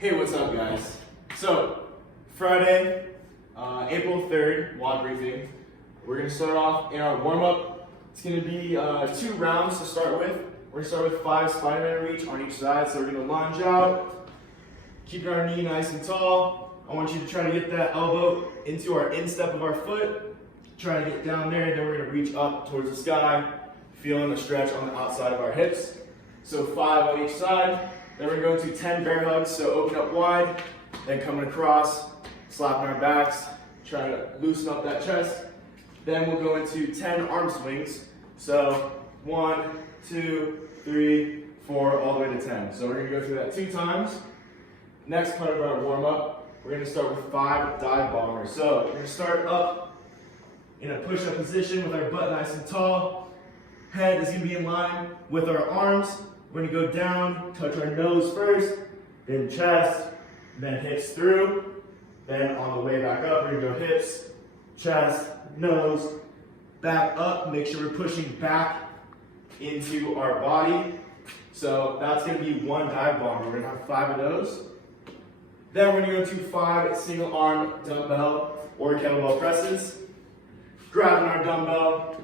Hey, what's up, guys? So, Friday, April 3rd, WOD Briefing. We're going to start off in our warm-up. It's going to be 2 rounds to start with. We're going to start with 5 Spider-Man reach on each side. So we're going to lunge out, keep our knee nice and tall. I want you to try to get that elbow into our instep of our foot. Try to get down there, then we're going to reach up towards the sky, feeling the stretch on the outside of our hips. So 5 on each side. Then we're going to go to 10 bear hugs, so open up wide, then coming across, slapping our backs, trying to loosen up that chest. Then we'll go into 10 arm swings. So 1, 2, 3, 4, all the way to 10. So we're gonna go through that 2 times. Next part of our warm up, we're gonna start with 5 dive bombers. So we're gonna start up in a push-up position with our butt nice and tall. Head is gonna be in line with our arms. We're gonna go down, touch our nose first, then chest, then hips through. Then on the way back up, we're gonna go hips, chest, nose, back up. Make sure we're pushing back into our body. So that's gonna be 1 dive bomber. We're gonna have 5 of those. Then we're gonna go to 5 single arm dumbbell or kettlebell presses. Grabbing our dumbbell,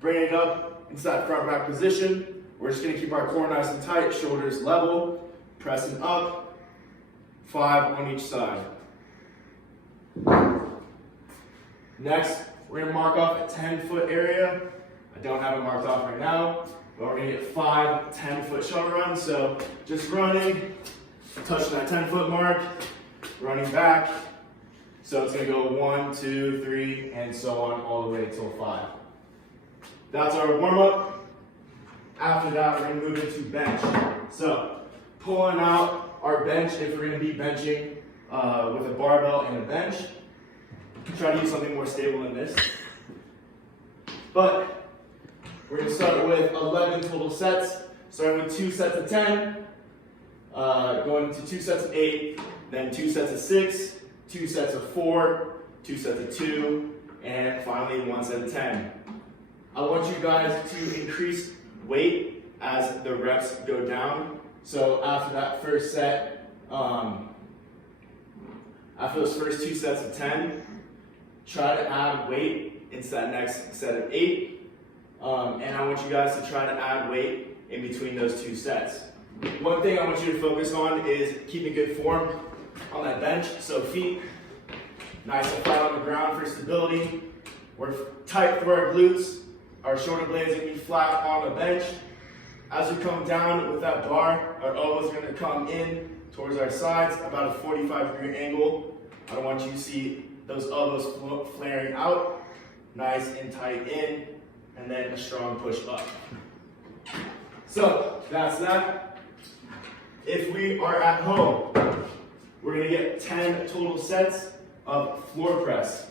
bringing it up into that front rack position. We're just gonna keep our core nice and tight, shoulders level, pressing up, 5 on each side. Next, we're gonna mark off a 10-foot area. I don't have it marked off right now, but we're gonna get 5 10-foot shuttle runs. So just running, touching that 10-foot mark, running back. So it's gonna go 1, 2, 3, and so on all the way until 5. That's our warm-up. After that, we're gonna move into bench. So pulling out our bench if we're gonna be benching with a barbell and a bench. Try to use something more stable than this. But we're gonna start with 11 total sets, starting with 2 sets of 10, going to 2 sets of 8, then 2 sets of 6, 2 sets of 4, 2 sets of 2, and finally 1 set of 10. I want you guys to increase weight as the reps go down. So after that first set, after those first 2 sets of 10, try to add weight into that next set of 8. And I want you guys to try to add weight in between those 2 sets. One thing I want you to focus on is keeping good form on that bench. So feet nice and flat on the ground for stability. We're tight through our glutes. Our shoulder blades are going to be flat on the bench. As we come down with that bar, our elbows are going to come in towards our sides, about a 45-degree angle. I don't want you to see those elbows flaring out. Nice and tight in, and then a strong push up. So that's that. If we are at home, we're going to get 10 total sets of floor press.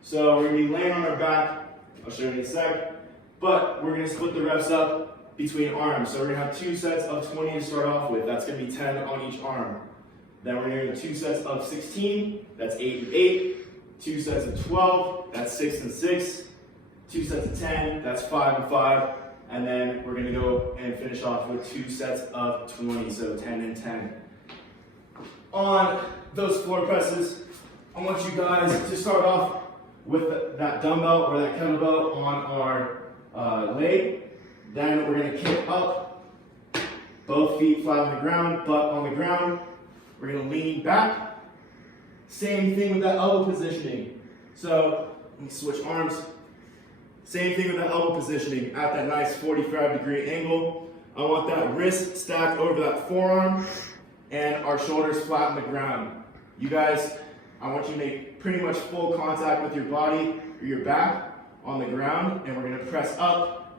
So we're going to be laying on our back. I'll show you in a sec. But we're going to split the reps up between arms. So we're going to have 2 sets of 20 to start off with. That's going to be 10 on each arm. Then we're going to do 2 sets of 16. That's 8 and 8. 2 sets of 12. That's 6 and 6. 2 sets of 10. That's 5 and 5. And then we're going to go and finish off with 2 sets of 20. So 10 and 10. On those floor presses, I want you guys to start off with that dumbbell or that kettlebell on our leg. Then we're going to kick up, both feet flat on the ground, butt on the ground. We're going to lean back. Same thing with that elbow positioning. So let me switch arms. Same thing with that elbow positioning at that nice 45-degree angle. I want that wrist stacked over that forearm and our shoulders flat on the ground. You guys, I want you to make pretty much full contact with your body or your back on the ground, and we're going to press up,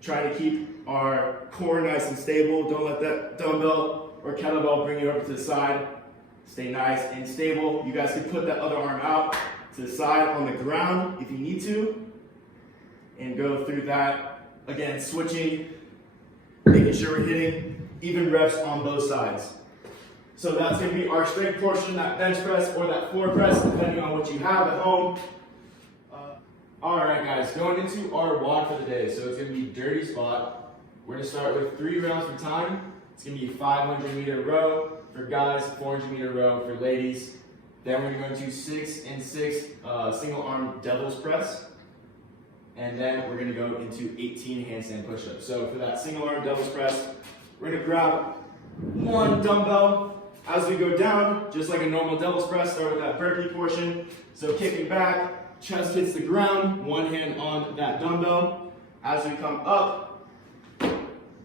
trying to keep our core nice and stable. Don't let that dumbbell or kettlebell bring you over to the side. Stay nice and stable. You guys can put that other arm out to the side on the ground if you need to, and go through that. Again, switching, making sure we're hitting even reps on both sides. So that's going to be our strength portion, that bench press or that floor press, depending on what you have at home. All right, guys, going into our WOD for the day. So it's going to be dirty spot. We're going to start with 3 rounds for time. It's going to be a 500-meter row for guys, 400-meter row for ladies. Then we're going to go into 6 and 6 single arm devil's press. And then we're going to go into 18 handstand push-ups. So for that single arm devil's press, we're going to grab one dumbbell. As we go down, just like a normal devil's press, start with that burpee portion. So kicking back, chest hits the ground, one hand on that dumbbell. As we come up,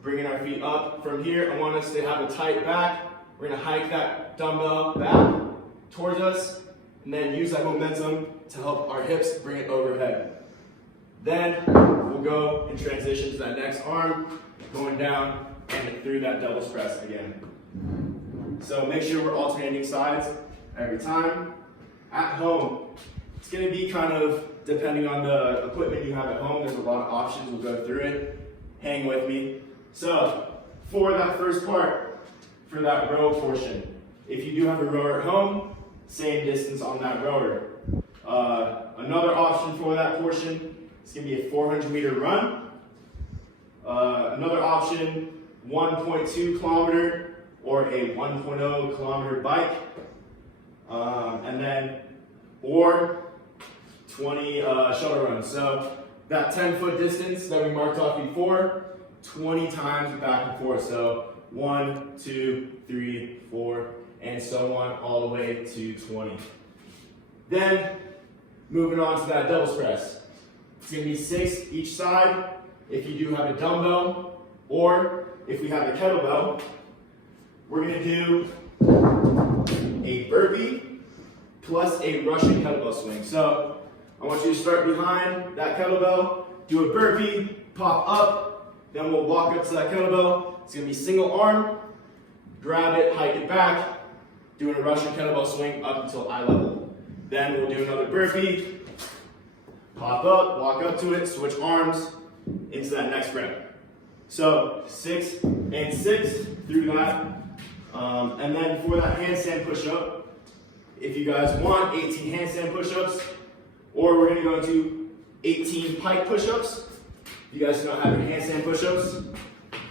bringing our feet up. From here, I want us to have a tight back. We're going to hike that dumbbell back towards us, and then use that momentum to help our hips bring it overhead. Then we'll go and transition to that next arm, going down and through that devil's press again. So make sure we're alternating sides every time. At home, it's going to be kind of depending on the equipment you have at home. There's a lot of options. We'll go through it. Hang with me. So for that first part, for that row portion, if you do have a rower at home, same distance on that rower. Another option for that portion is going to be a 400-meter run. Another option, 1.2 kilometer or a 1.0 kilometer bike. And then, or 20 shuttle runs. So that 10-foot distance that we marked off before, 20 times back and forth. So 1, 2, 3, 4, and so on, all the way to 20. Then, moving on to that devil's press. It's going to be 6 each side if you do have a dumbbell, or if we have a kettlebell, we're going to do a burpee plus a Russian kettlebell swing. So, I want you to start behind that kettlebell, do a burpee, pop up, then we'll walk up to that kettlebell. It's going to be single arm, grab it, hike it back, doing a Russian kettlebell swing up until eye level. Then we'll do another burpee, pop up, walk up to it, switch arms into that next rep. So 6 and 6 through that. And then for that handstand push-up, if you guys want 18 handstand push-ups, or we're going to go into 18 pike push-ups. If you guys do not have your handstand push-ups.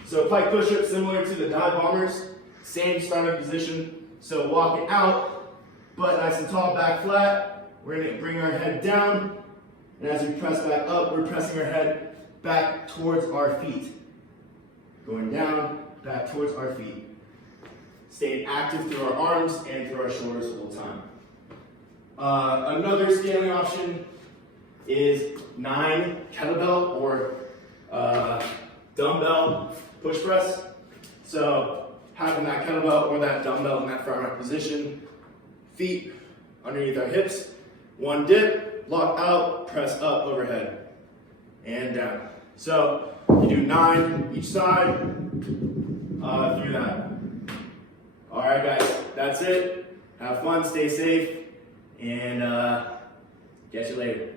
So pike push-ups similar to the dive bombers, same starting position. So walking out, butt nice and tall, back flat. We're going to bring our head down, and as we press back up, we're pressing our head back towards our feet. Going down, back towards our feet. Staying active through our arms and through our shoulders the whole time. Another scaling option is 9 kettlebell or dumbbell push press. So having that kettlebell or that dumbbell in that front rack position, feet underneath our hips, one dip, lock out, press up overhead, and down. So you do 9 each side through that. All right, guys, that's it. Have fun, stay safe, and catch you later.